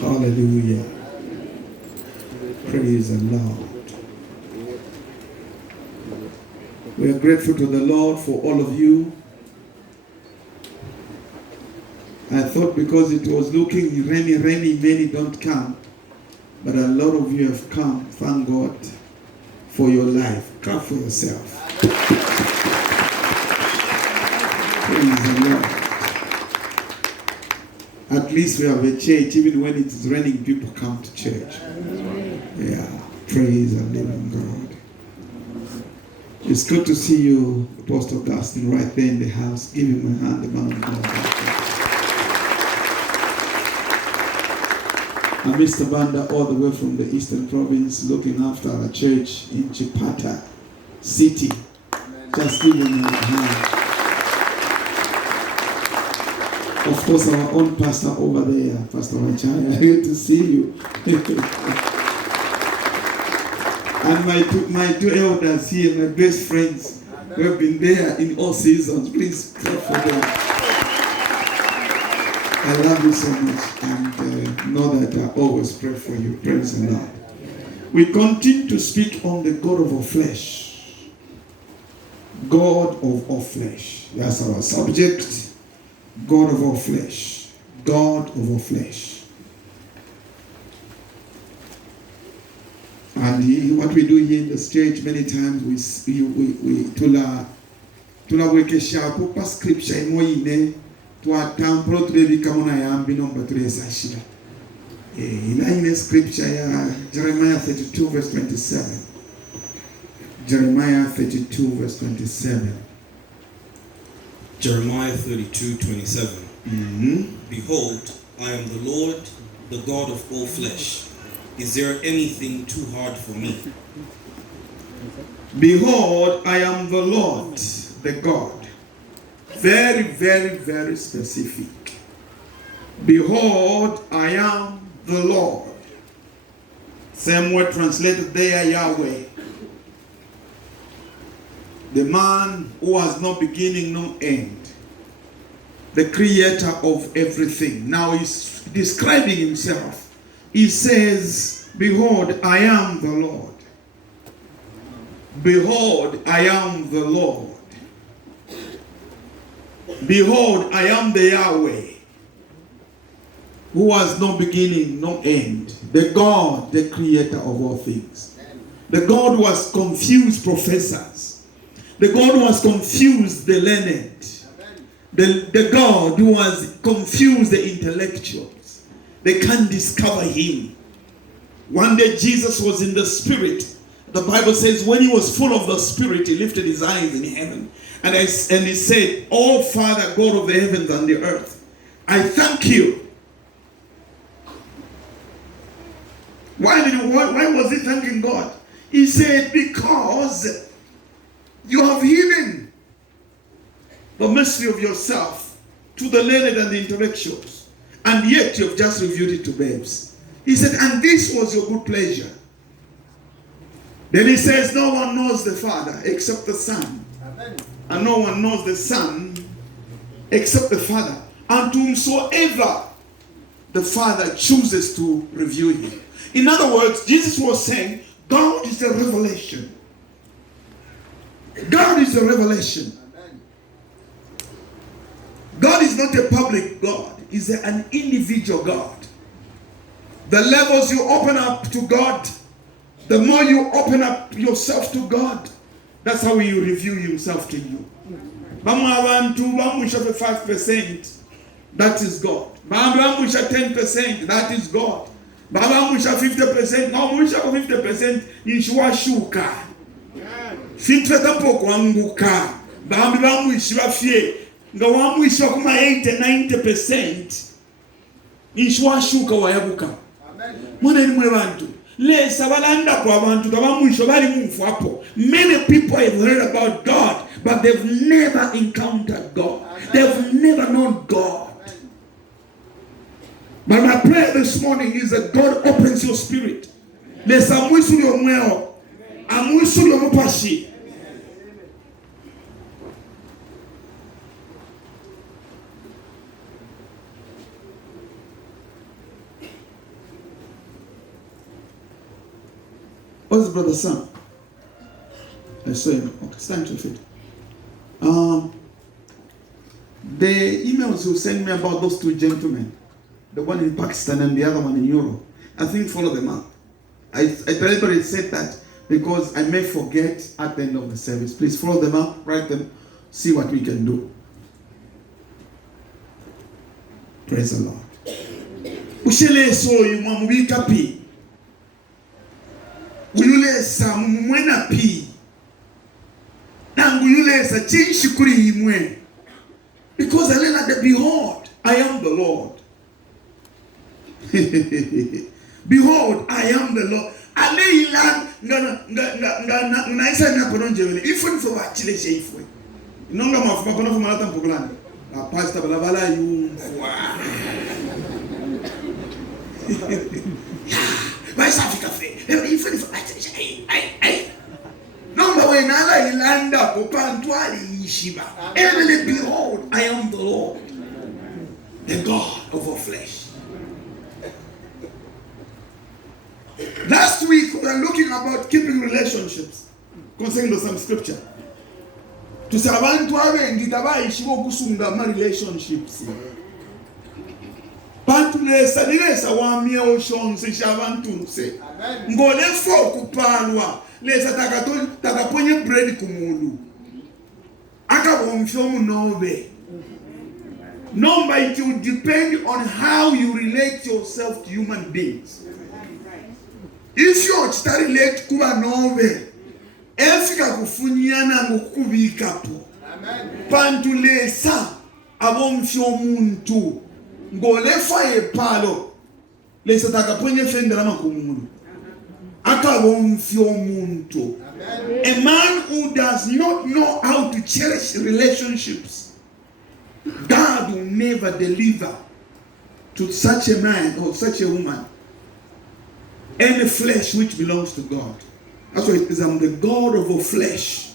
Hallelujah. Praise the Lord. We are grateful to the Lord for all of you. I thought because it was looking rainy, many don't come. But a lot of you have come. Thank God for your life. Clap for yourself. Praise the Lord. At least we have a church. Even when it is raining, people come to church. Yeah. Praise the living God. It's good to see you, Apostle Augustine, right there in the house. Give him a hand, the man of God. And Mr. Banda, all the way from the Eastern Province, looking after our church in Chipata City. Just give him a hand. Of course, our own pastor over there, Pastor Wachai, good to see you. And my two elders here, my best friends, who have been there in all seasons. Please pray for them. I love you so much, and know that I always pray for you. Praise the Lord. We continue to speak on the God of all flesh. God of all flesh. That's our subject. God of all flesh. God of all flesh. And what we do here in the church, many times we tulawekesha popa scripture imoine tuatampro tulebika mona yambi nomba tulesashira. Ina scripture ya Jeremiah 32 verse 27. Jeremiah 32 verse 27. Jeremiah 32:27. Behold, I am the Lord, the God of all flesh. Is there anything too hard for me? Behold, I am the Lord, the God. Very, very, very specific. Behold, I am the Lord. Same word translated there, Yahweh. The man who has no beginning, no end. The creator of everything. Now he's describing himself. He says, behold, I am the Lord. Behold, I am the Lord. Behold, I am the Yahweh, who has no beginning, no end. The God, the creator of all things. The God who has confused professors. The God who has confused the learned. The God who has confused the intellectuals. They can't discover him. One day Jesus was in the Spirit. The Bible says when he was full of the Spirit, he lifted his eyes in heaven. And he said, "Oh Father, God of the heavens and the earth, I thank you." Why was he thanking God? He said, because you have hidden the mystery of yourself to the learned and the intellectuals, and yet you have just revealed it to babes. He said, and this was your good pleasure. Then he says, no one knows the Father except the Son. Amen. And no one knows the Son except the Father. And to whomsoever the Father chooses to reveal him. In other words, Jesus was saying, God is a revelation. God is a revelation. Amen. God is not a public God. He's an individual God. The levels you open up to God, the more you open up yourself to God, that's how he will reveal himself to you. Bamu 5%, that is God. Bamu 10%, that is God. Bamu 50%, no 50%, Yeshua shuka. Fitweta poko anguka. Bamu fie. Nga wamu ishwa kuma 80-90%. Yeshua shuka wayabuka. Mwana ni mwe bantu. Lesa balanda kwa bantu mwisho bali mufu hapo. Many people have heard about God, but they've never encountered God. They've never known God. But my prayer this morning is that God opens your spirit. Lesa mwisu yo mweo. Amwisu yo mpashi. What's Brother Sam? I saw him. Okay, it's time to fit. The emails you sent me about those two gentlemen, the one in Pakistan and the other one in Europe, I think follow them up. I deliberately said that because I may forget at the end of the service. Please follow them up, write them, see what we can do. Praise the Lord. Ushele so you mamubika pi. Uyule sa mwena pi. Nanguyule sa chinshi kuri imwe. Because I learned that, behold, I am the Lord. Behold, I am the Lord. Aleilan nga isa na pononje wele. Ifo for achile sheifwe. Nonga mafuka kono for malata mpogolani. La pastor balabala yu. Vai sa fika fe. Ifo for achile ai. Number when Allah ilanda kopantwali yishiba. Everly behold, I am the Lord, the God of all flesh. Last week we were looking about keeping relationships, concerning some scripture. To say abantu abengitaba ishibo kusunga ma relationships. Bantu lesa wamie oshonse shabantu se. Ngole fo kupalwa. Lesa takaponye bread kumulu. Akabomfyomu nobe. Number it will depend on how you relate yourself to human beings. If you start relate kuba nobe, efika kufunyana ngokubikapo. Bantu lesa abomfyomuntu. Ngole fa epalo. Lesa takaponye fendera makumulu. A man who does not know how to cherish relationships, God will never deliver to such a man or such a woman any flesh which belongs to God. That's why it is, I'm the God of all flesh.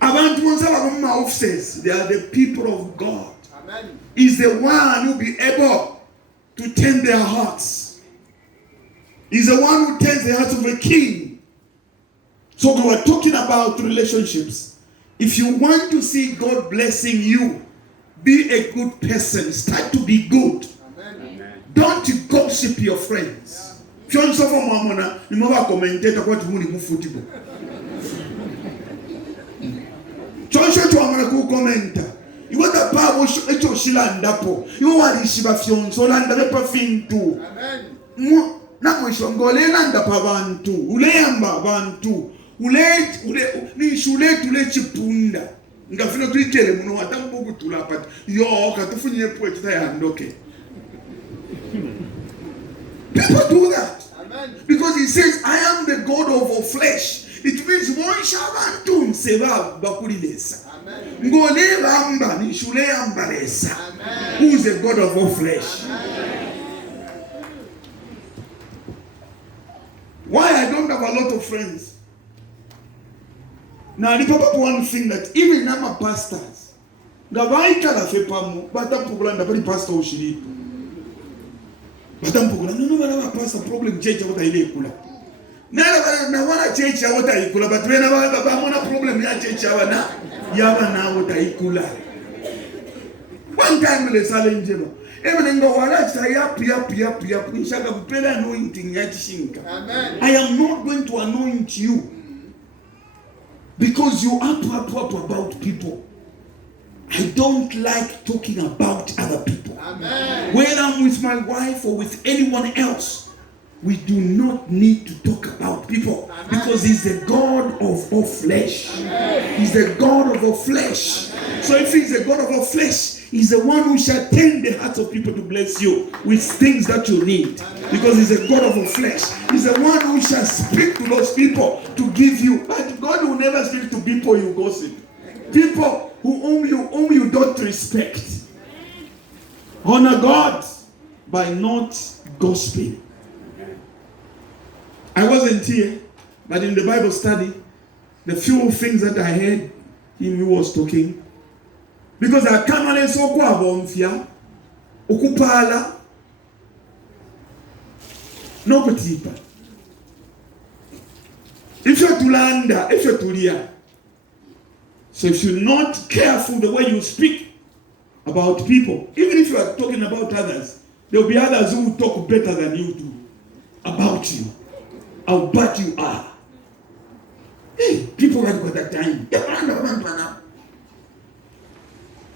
Abantu Mouth says they are the people of God. Amen. Is the one who will be able to tend their hearts. He's the one who takes the heart of a king. So we were talking about relationships. If you want to see God blessing you, be a good person. Start to be good. Amen. Don't gossip your friends. If you want to suffer mamona, you never commentate what you want to football. Chonsho to amana ku commenta. You want the Bible echo shilandapo. You want ishiba fionso landa lepa fintu. Amen. Na mwisho ngole landa pa bantu uleyamba bantu ni shule tule chipunda ngafina tuikele muno watambugu tulapata yo katufunye poeta ya ndoke. People do that. Amen. Because he says I am the God of all flesh. It means one shabantu mseba bakulilesa. Amen. Ngole bamba ni shule yamba lesa. Who is the God of all flesh? Amen. Why I don't have a lot of friends? Now, the papa one thing that even nama pastors, the vaika la fepamu, batampugula ndabari pastor ushiri. Batampugula no pastor problem church what I kula. Na wana church what I kula, but when baba mona problem ya church yawa na what I kula. One time le sale njema. Amen. I am not going to anoint you because you are about people. I don't like talking about other people. Amen. Whether I'm with my wife or with anyone else, we do not need to talk about people. Amen. Because he's the God of all flesh. Amen. He's the God of all flesh. Amen. So if he's the God of all flesh, he's the one who shall tend the hearts of people to bless you with things that you need. Amen. Because he's a God of all flesh. He's the one who shall speak to those people to give you. But God will never speak to people you gossip. People whom you don't respect. Honor God by not gossiping. I wasn't here, but in the Bible study, the few things that I heard him who was talking, because I come and so kwa bonfia, okupala, no kutipa. If you're to land, if you're to lear. So if you're not careful the way you speak about people, even if you are talking about others, there will be others who will talk better than you do about you, how bad you are. Hey, people had got that time.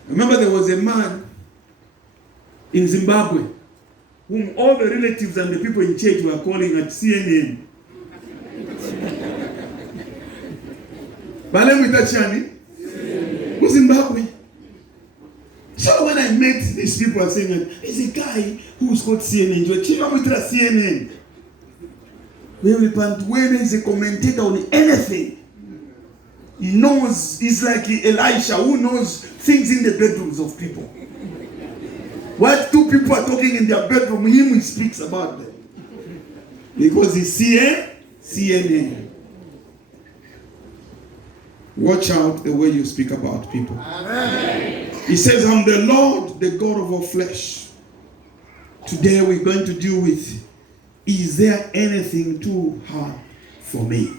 Remember there was a man in Zimbabwe whom all the relatives and the people in church were calling at CNN. Zimbabwe. So when I met these people, I was saying, there's a guy who's called CNN. CNN. When he's a commentator on anything, he knows, he's like Elisha who knows things in the bedrooms of people. What two people are talking in their bedroom, he speaks about them. Because he's CNN. Watch out the way you speak about people. Amen. He says, I'm the Lord, the God of all flesh. Today we're going to deal with, is there anything too hard for me?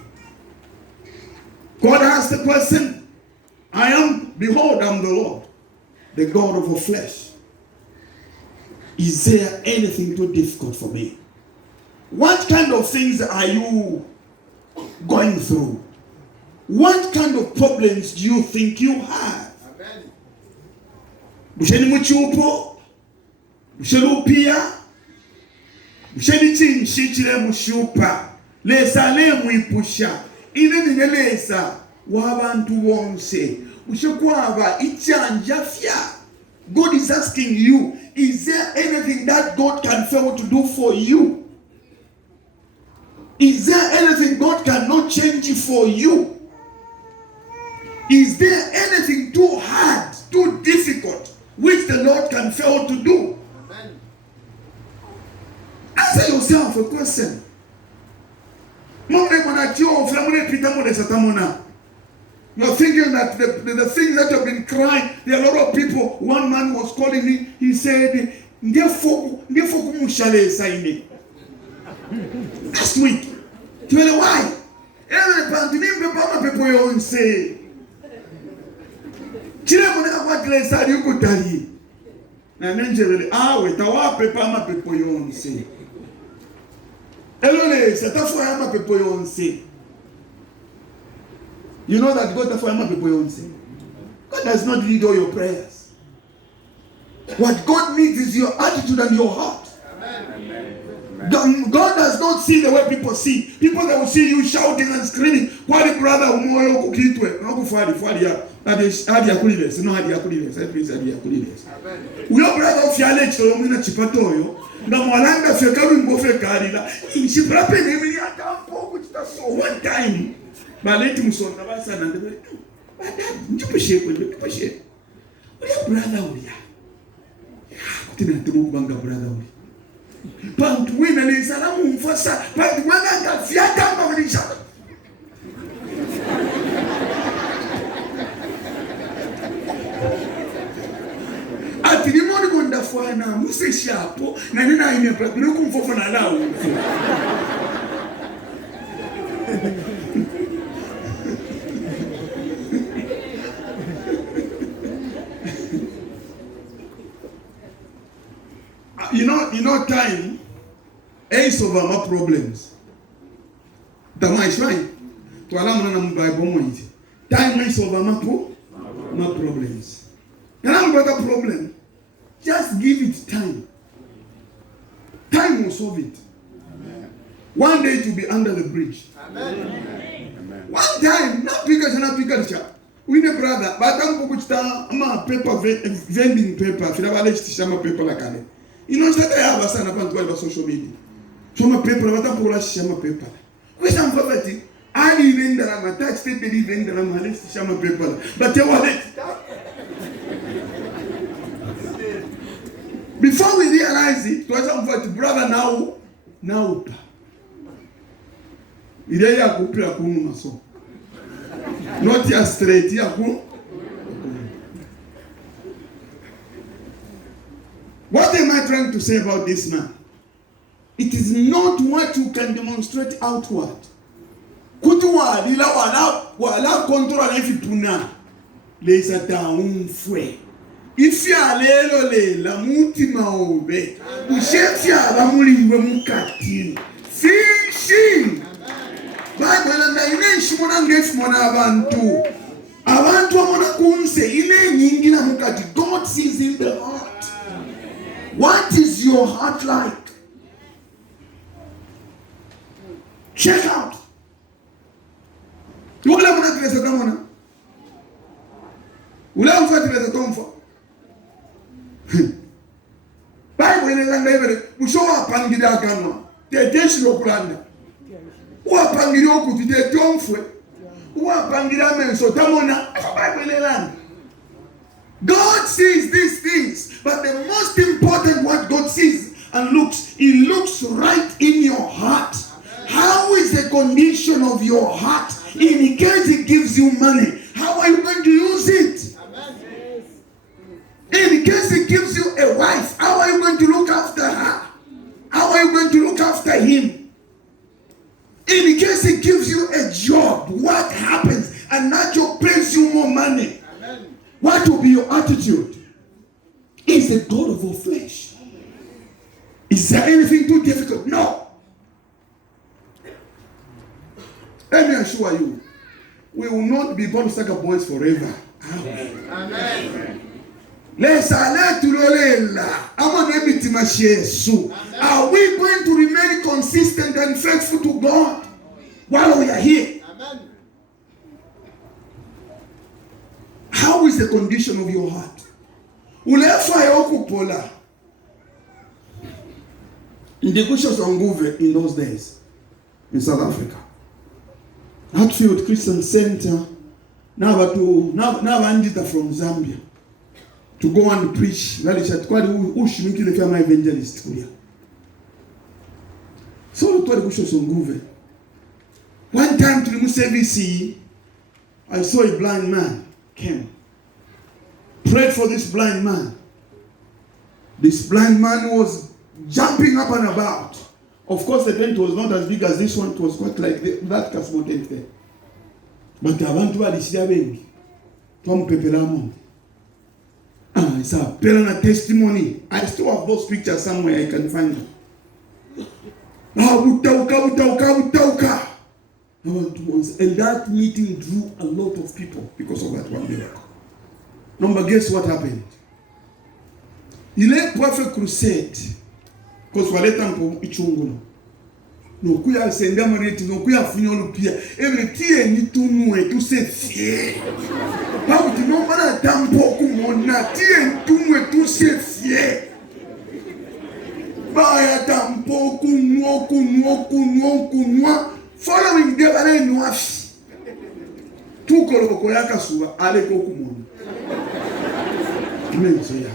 God asked the question, behold, I'm the Lord, the God of all flesh. Is there anything too difficult for me? What kind of things are you going through? What kind of problems do you think you have? Busheni muchupo, busheni upia, busheni chinchitire mushupa, lesa le muipusha, ine nine lesa, wabantu wonse, bushekwaba ichanja fya. God is asking you, is there anything that God can fail to do for you? Is there anything God cannot change for you? Is there anything too hard, too difficult, which the Lord can fail to do? Amen. Answer yourself a question. You're thinking that the things that have been crying, there are a lot of people. One man was calling me, he said, last week. Do you know why? People say, chile moneka kwa klesa yuko tali na nenjele tawape pama pepo yonse elole satafo yama pepo yonse. You know that God tafo yama pepo yonse. God does not need all your prayers. What God needs is your attitude and your heart. Amen. God does not see the way people see. People that will see you shouting and screaming, "Why brother umoyo kukitwe?" Nakufali ya. Hadi yakuliles, no hadi yakuliles, please hadi yakuliles. Uyo brother ofyale chito muna chipatoyo, na mwalanga fekaru mbofe kalila. Nchiprape nemi ya kampo kuchita so one time. Baleti musonga basa na ndebe. Bada njupeshe kwende, njupeshe. Uyo brother uya. Kutina tumu kubanga brother uya. Pantu wina ni salamu mfasa, pantu wana ngafyata mawalisha. Atilimoni gonda fwana museshi hapo na nina ine prakuru kumfofo na lao. You know time ace of our problems. Tama ishwai. Tualamu na Bible mwiti. Time ace of our problems. And I'm got a problem. Just give it time. Time will solve it. Amen. One day it will be under the bridge. Amen. Amen. One time, not because not because we ne brother, but I'm going to paper vending paper. Paper like that. You know that I have a son about social media. From a paper, what I'm going to paper. Which I'm poverty. I didn't that I'm attached to the event that I'm going to paper. But you want it. Before we realize it, to us brother now. Ile ya kupira kunu maso. Not ya straight ya ku. What am I trying to say about this man? It is not what you can demonstrate outward kuti walila wala control ifipuna leza taumfwe ifya lelo lela mutima obe ushefya abamuliwe mukati fishing Bible na ine shimona ngefumona abantu amona kunse ine nyingi na mukati. God sees in the heart. What is your heart like? Check out. Wala muna kilesa kamona. Wala mfati kilesa tomfa. Bible ine langa ibere ushowa pangira kanwa. Teteshi lokulanda. Uwapangira okuti tetomfwe. Uwapangira menso tamona. Bible ine langa. God sees these things, but the most important what God sees and looks, He looks right in your heart. How is the condition of your heart? In case He gives you money, how are you going to use it? In case He gives you a wife, how are you going to look after her? How are you going to look after him? In case He gives you a job, what happens? And that job pays you more money. What will be your attitude? Is the God of all flesh? Is there anything too difficult? No. Let me assure you, we will not be born sucker boys forever. Amen. Are we going to remain consistent and faithful to God while we are here? Amen. How is the condition of your heart? Ulefa yokupola. Ndikushos Onguve in those days in South Africa. Hatfield Christian Center. Now Andita from Zambia to go and preach. Ushimiki the family evangelist. So Kushos Onguve. One time to the service, I saw a blind man came. Prayed for this blind man. This blind man was jumping up and about. Of course, the tent was not as big as this one. It was quite like that Casmo tent there. But I want to add this baby. Tom Pepelamon. It's a parent testimony. I still have those pictures somewhere. I can find them. Utauka. And that meeting drew a lot of people because of that one miracle. Number, guess what happened? Il est prophet crusade. Because waleta mpo ichunguno. No kuya senda mariti no kuya funyolo pia. Every tie ni tunwe tu se fie. Pa uti no mana tampo kumona tie tunwe tu se fie. Ba ya tampo kunwa. Following the other noash. Tu koloko yaka suwa ale kokumona. Amen. So yeah.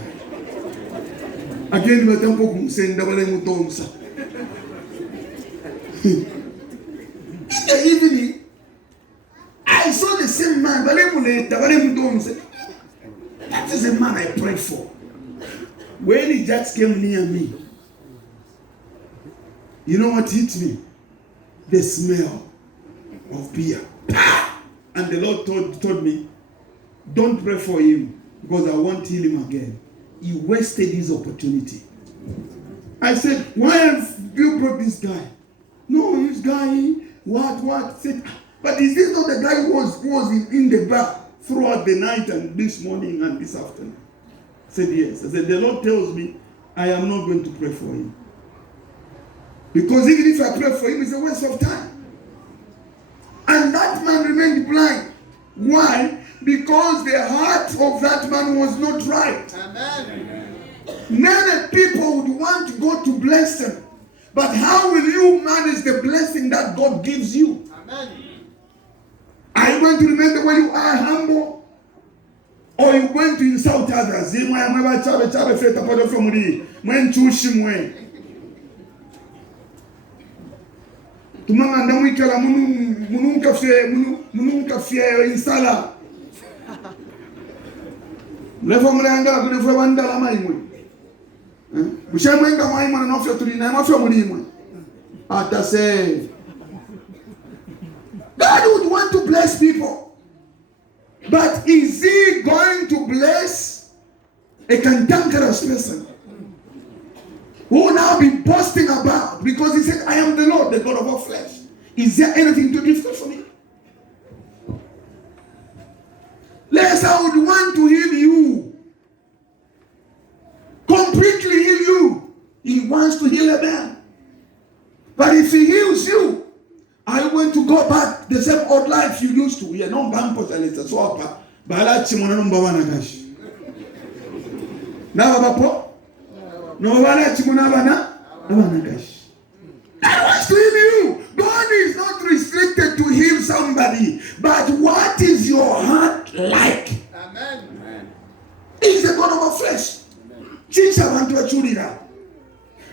Again, we don't send the mutomsa. In the evening, I saw the same man. That is the man I prayed for. When he just came near me, you know what hit me? The smell of beer. And the Lord told me, don't pray for him because I won't heal him again. He wasted his opportunity. I said, why have you brought this guy? No, this guy, what? Said, but is this not the guy who was in the bar throughout the night and this morning and this afternoon? I said, yes. I said, the Lord tells me I am not going to pray for him. Because even if I pray for him, it's a waste of time. And that man remained blind. Why? Because the heart of that man was not right. Amen. Many people would want to go to bless them. But how will you manage the blessing that God gives you? Amen. Are you going to remain the way you are, humble? Or are you going to insult others? Tumanga ndamwikala mununka fie insala. Levo mlanga kunevo bandala maimwe. Bushamwenga maimwe na ofyo tulina mafyo mulimwe. Atase. would want to bless people. But is he going to bless a cantankerous person who will now be boasting about because he said, I am the Lord, the God of all flesh? Is there anything too difficult for me? Lest I would want to heal you. Completely heal you. He wants to heal a man. But if he heals you, are you going to go back the same old life you used to? Yeah, no bampos and it's a swap. Bala chimona no bawana gash. Na baba po? No bala chimona bana gash. God wants to heal you. God is not restricted to heal somebody. But what is your heart like? Amen. He's the God of our flesh. Chincha bantu bachulira.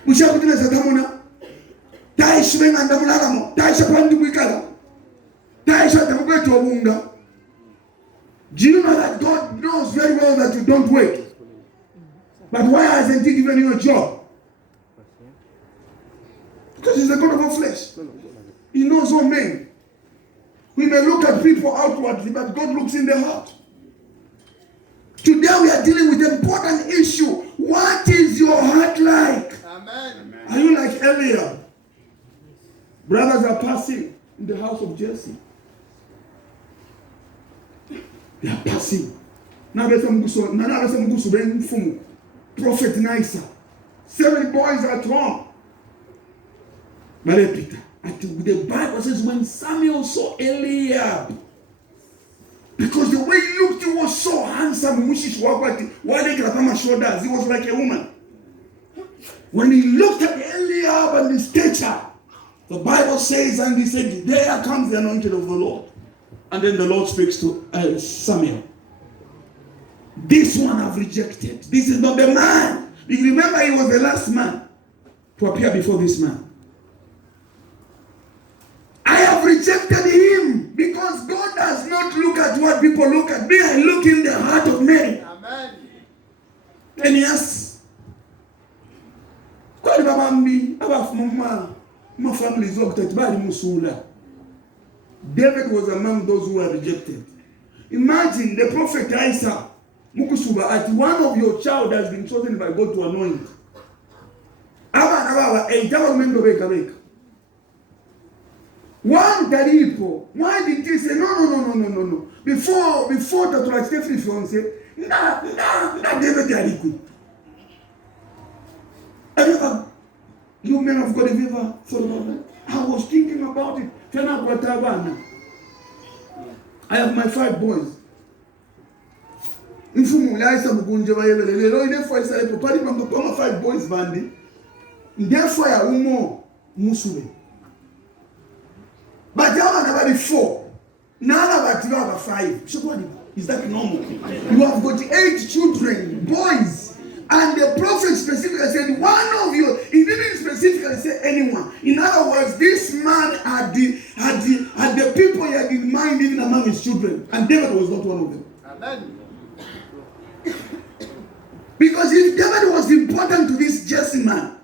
Mushakutina satamuna. Taisha benganda mulagamo. Taisha pandu kwikala. Taisha tamugwetu obunga. Do you know that God knows very well that you don't work? But why hasn't he given you a job? Because he's the God of all flesh. He knows all men. We may look at people outwardly, but God looks in their heart. Today we are dealing with an important issue. What is your heart like? Amen. Are you like Eliab? Brothers are passing in the house of Jesse. They are passing. Now there's some Prophet Nisa. 7 boys at home. Peter. The Bible says when Samuel saw Eliab, because the way he looked, he was so handsome. Why they grab my shoulders? He was like a woman. When he looked at Eliab and his stature, the Bible says, and he said, there comes the anointed of the Lord. And then the Lord speaks to Samuel. This one I've rejected. This is not the man. You remember he was the last man to appear before this man. I have rejected him because God does not look at what people look at. Me, I look in the heart of Mary. Amen. And yes, my family is David was among those who were rejected. Imagine the prophet Isa, Mukusuba, at one of your child has been chosen by God to anoint. One Daripo, why did he say no? Before the Stephen fiance, nah, David Dariku. You men of God, have you ever thought about that? I was thinking about it. I have my 5 boys. If you like some gunja, I 5 boys, Bandi. Therefore, I will more Musule. But there are about 4. None of you have 5. Is that normal? You have got 8 children, boys. And the prophet specifically said, one of you, he didn't specifically say anyone. In other words, this man had the people he had in mind even among his children. And David was not one of them. Amen. Because if David was important to this Jesse man,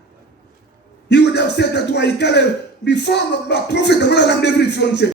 he would have said that why he before the prophet,